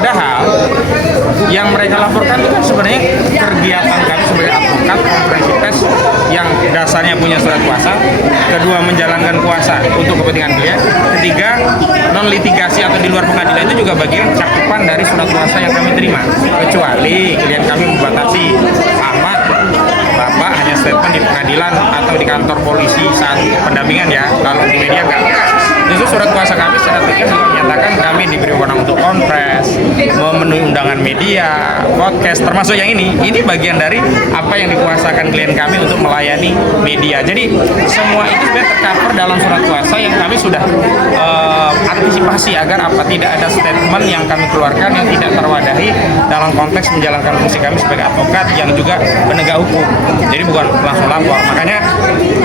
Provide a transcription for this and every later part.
Padahal yang mereka laporkan itu kan sebenarnya kegiatan kami sebagai advokat, konferensi pers yang dasarnya punya surat kuasa, kedua menjalankan kuasa untuk kepentingan klien, ketiga non litigasi atau di luar pengadilan itu juga bagian cakupan dari surat kuasa yang kami terima. Kecuali klien kami membatasi Bapak hanya statement di pengadilan atau di kantor polisi saat pendampingan ya, kalau di media enggak. Justru surat kuasa kami secara tegas juga menyatakan kami diberi wewenang untuk konfres, memenuhi undangan media, podcast, termasuk yang ini bagian dari apa yang dikuasakan klien kami untuk melayani media. Jadi semua itu sudah tercover dalam surat kuasa yang kami sudah antisipasi agar tidak ada statement yang kami keluarkan yang tidak terwadahi dalam konteks menjalankan fungsi kami sebagai advokat yang juga penegak hukum. Jadi bukan langsung lapor. Makanya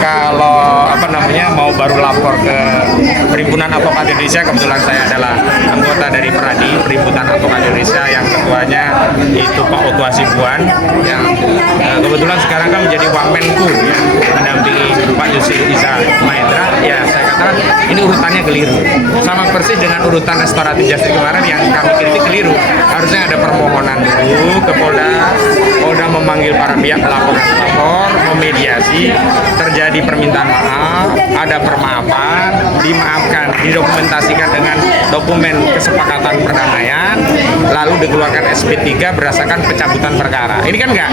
kalau mau baru lapor ke Perhimpunan Advokat Indonesia, kebetulan saya adalah anggota dari Peradi, Perhimpunan Advokat Indonesia, yang ketuanya itu Pak Oto Hasibuan, yang kebetulan sekarang kan menjadi Wamenku ya, mendampingi Pak Yusril Iza Mahendra. Ya saya katakan ini urutannya keliru, sama persis dengan urutan restoratif justice kemarin yang kami kritik keliru. Harusnya ada permohonan dulu ke Polda memanggil para pihak pelapor, memediasi, terjadi permintaan maaf, ada permaafan, dimaafkan, didokumentasikan dengan dokumen kesepakatan perdamaian, lalu dikeluarkan SP3 berdasarkan pencabutan perkara. Ini kan enggak,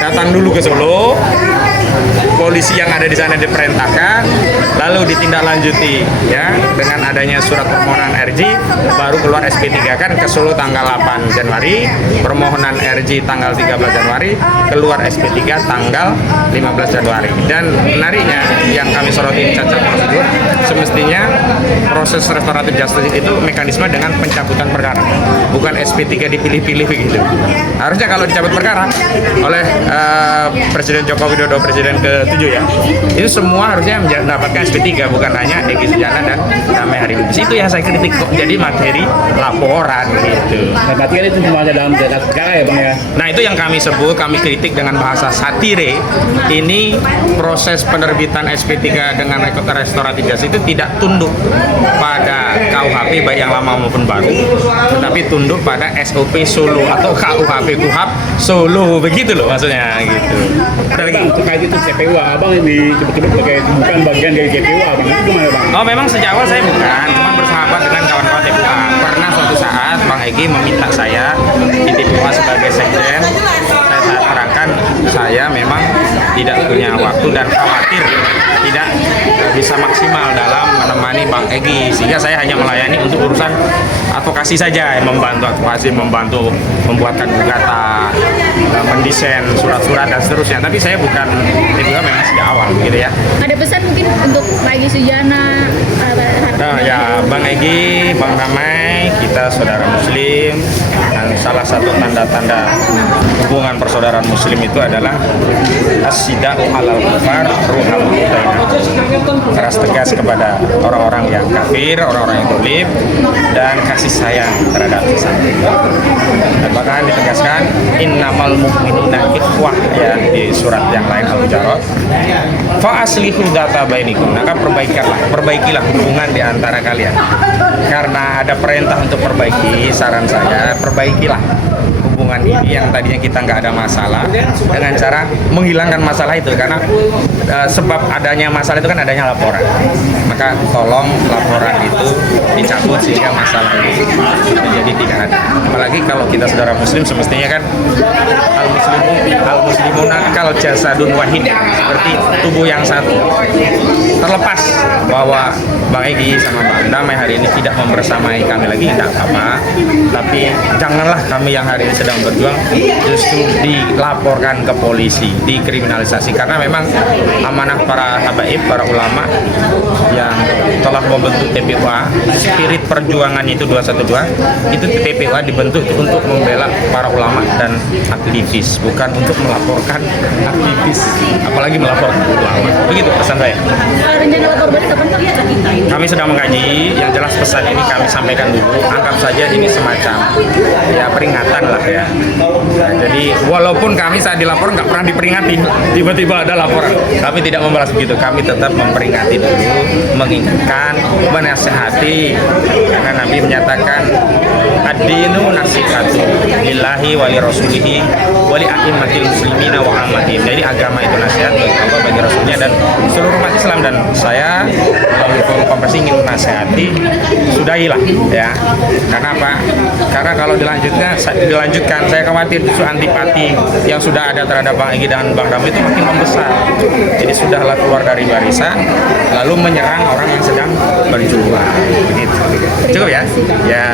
datang dulu ke Solo, polisi yang ada di sana diperintahkan, lalu ditindaklanjuti ya dengan adanya surat permohonan RJ, baru keluar SP3 kan ke Solo tanggal 8 Januari, permohonan RJ tanggal 13 Januari, keluar SP3 tanggal 15 Januari. Dan menariknya yang kami soroti cacat prosedur, semestinya proses restoratif justice itu mekanisme dengan pencabutan perkara, bukan SP3 dipilih-pilih begitu. Harusnya kalau dicabut perkara oleh Presiden Joko Widodo, Presiden ke-7 ya, itu semua harusnya mendapatkan SP3, bukan hanya Egy Sujana dan Damai Hari Lubis. Itu yang saya kritik kok jadi materi laporan gitu. Nah, berarti kan itu semua ada dalam data perkara ya Bang ya? Nah itu yang kami sebut, kami kritik dengan bahasa satire. Ini proses penerbitan SP3 dengan restoratif justice itu tidak tunduk pada KUHP baik yang lama maupun baru, tetapi tunduk pada SOP Solo atau KUHP KUHAP Solo, begitu loh maksudnya gitu. Bang, terkait itu CPU, Abang yang disebut-sebut sebagai bukan bagian dari CPU, Abang itu gimana Bang? Oh memang sejak awal saya bukan, cuma bersahabat dengan kawan-kawan TPUA. Pernah suatu saat Bang Egy meminta saya di TPUA sebagai sekjen. Saya terangkan saya memang tidak punya waktu dan khawatir tidak bisa maksimal dalam menemani Bang Egy, sehingga saya hanya melayani untuk urusan advokasi saja, membantu advokasi, membantu membuatkan gugatan, mendesain surat-surat dan seterusnya. Tapi saya bukan TPUA memang sejak awal gitu ya. Ada pesan mungkin untuk Pak Egy Sujana? Nah ya Bang Egy, Bang Damai, kita saudara Muslim, dan salah satu tanda-tanda hubungan persaudaraan Muslim itu adalah as-sida'u alal kufar ruhal mu'taina, keras tegas kepada orang-orang yang kafir, orang-orang yang dolim, dan kasih sayang terhadap sesama. Dan bahkan ditegaskan innamal mu'minuna ikhwah ya di surat yang lain Al-Hujurat, fa aslihu dzata bainikum, maka perbaikilah hubungan di antara kalian. Karena ada perintah untuk perbaiki, saran saya perbaikilah hubungan ini yang tadinya kita nggak ada masalah dengan cara menghilangkan masalah itu, karena sebab adanya masalah itu kan adanya laporan. Maka tolong laporan itu dicabut sehingga masalah ini menjadi tidak ada. Apalagi kalau kita saudara Muslim, semestinya kan al-muslimuna kal jasadun wahid, seperti tubuh yang satu. Terlepas bahwa Bang Egy sama Bang Damai hari ini tidak membersamai kami lagi, tidak apa-apa, tapi janganlah kami yang hari ini sedang berjuang justru dilaporkan ke polisi, dikriminalisasi, karena memang amanah para habaib, para ulama yang telah membentuk TPUA, spirit perjuangannya itu 212, itu TPUA dibentuk untuk membela para ulama dan aktivis, bukan untuk melaporkan aktivis, apalagi melaporkan ulama. Begitu pesan saya. Rencana lapor balik kapan Pak? Kami sedang mengkaji, yang jelas pesan ini kami sampaikan dulu, anggap saja ini semacam ya peringatan lah ya. Nah, jadi walaupun kami saat dilapor nggak pernah diperingati, tiba-tiba ada laporan, kami tidak membalas begitu, kami tetap memperingati dulu, mengingatkan, menasehati, karena Nabi menyatakan ad-dinu nasihatu lillahi wa li rasulihi wa li a'immatil muslimina wa ammatihim. Jadi agama itu nasihat bagi Allah, bagi Rasulnya dan seluruh umat Islam, dan saya melalui forum Kompas ingin menasihati sudahilah ya. Karena apa? Karena kalau dilanjutkan saya khawatir justru antipati yang sudah ada terhadap Bang Egy dan Bang Dam itu makin membesar. Jadi sudahlah keluar dari barisan lalu menyerang orang yang sedang berjuang. Begitu. Cukup ya? Ya.